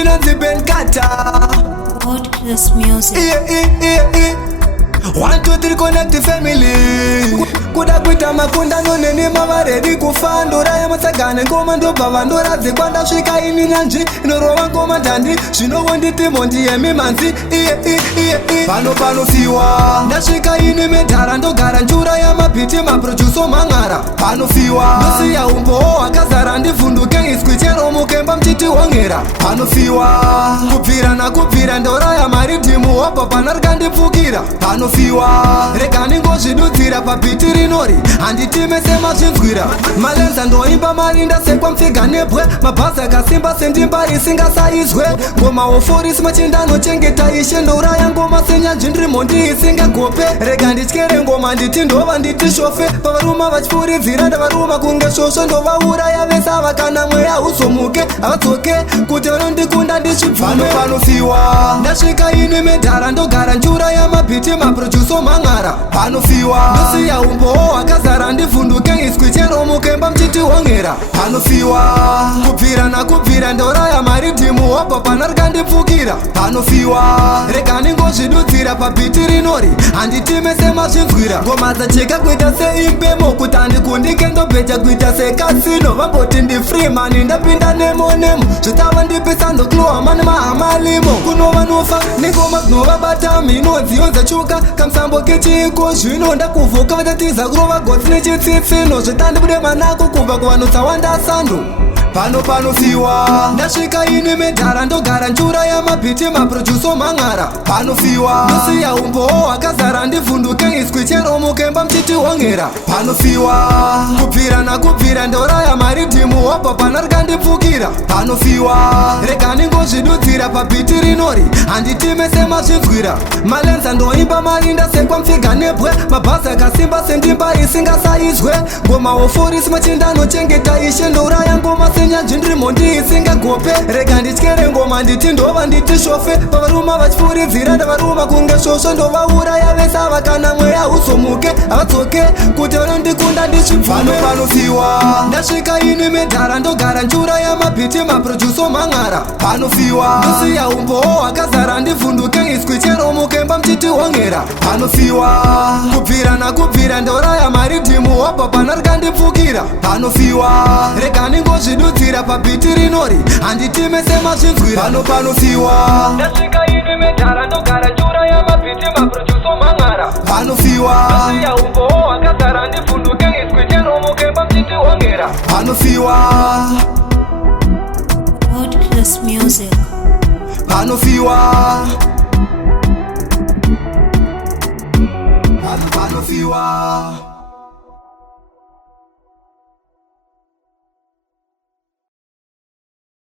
Mina ziben kata Good Chris Music. 1, 2, 3 connect the family. Kuda kuita makunda noneni mama ready kufandura ya masagane ngoma ndo bavandura zikwanda svika ini nyanji inorova ngoma ndandi zvinowo nditi mondi yemimanzi pano fiwa ndasvika ini medhara ndogara njura yamabhiti maproduso mang'ara pano fiwa ndosiya umbowo hwakazara ndivhunduke iswi chero mukemba mchiti hongera pano fiwa kubvira nakubvira ndoraya maridhimu hobva pana rikandipfukira pano fiwa rega ningozvidudzira pabhiti rinori handitime semazvinzwira malenza ndoimba marinda sekwa mfiga nebwe mabhazi akasimba sendimba isingasaizwe ngoma oforisi machindandochengeta ishe ndouraya ngoma senyanzvi ndiri mhondi isingagope rega ndityere ngoma nditi ndova nditi shofe pavaruma vachipfuridzira ndavaruma kunge svosvo ndovauraya vese ava kana mweya uzomuke havadzoke kuti vanondikunda ndichibvano panofiwa ndasvika ini medhara ndogara njura yamabhiti maproduso mang'ara panofiwa ndosiya umbowo hwakazara ndivhunduke iswi chero mukemba mchiti hongera panofiwa kubvira nakubvira ndoraya maridhimu hobva pana rikandipfukira panofiwa rega ningozvidudzira pabhiti rinori handitime semazvinzwira ngoma dzacheka kuita seimbemo kuti handikundike ndobheja kuita sekasino vamboti ndifreeman ndapinda nemonemo zvitava ndipisa ndoklowa mani mahamalimo kunova nofa nengoma dzinovabata minodziyo dzachuka kamusambo kechiiko zvino ndakuvhuka vatatiza kurova gotsi nechitsitsino zvitandibude manako kubva kuvanhu dzawanda sando panofiwa ndasvika ini medhara ndogara njura yamabhiti maproduso mang'ara panofiwa ndosiya umbowo hwakazara ndivhunduke iswi chero mukemba mchiti hongera panofiwa kubvira nakubvira ndoraya maridhimu hobva pana rikandipfukira panofiwa rega ningozvidudzira pabhiti rinori handitime semazvinzwira malenza ndoimba marinda sekwa mfiga nebwe mabhazi akasimba sendimba isingasaizwe ngoma oforisi machindandochengeta ishe ndouraya ngoma senyanzvi ndiri mhondi isingagope rega ndityere ngoma nditi ndova nditi shofe pavaruma vachipfuridzira ndavaruma kunge svosvo ndovauraya vese ava kana mweya uzomuke havadzoke kuti vanondikunda ndichibvano panofiwa ndasvika ini medhara ndogara njura yamabhiti maproduso mang'ara panofiwa ndosiya umbowo hwakazara ndivhunduke iswi chero mukemba mchiti hongera panofiwa kubvira nakubvira ndoraya maridhimu hobva pana rikandipfukira panofiwa rega ningozvidudzira pabhiti rinori handitime semazvinzwira panofiwa ndasvika ini medhara ndogara njura yamabhiti maproduso mang'ara panofiwa ndosiya umbowo hwakazara ndivhunduke iswi chero mukemba mchiti hongera panofiwa Good Chris Music. Panofiwa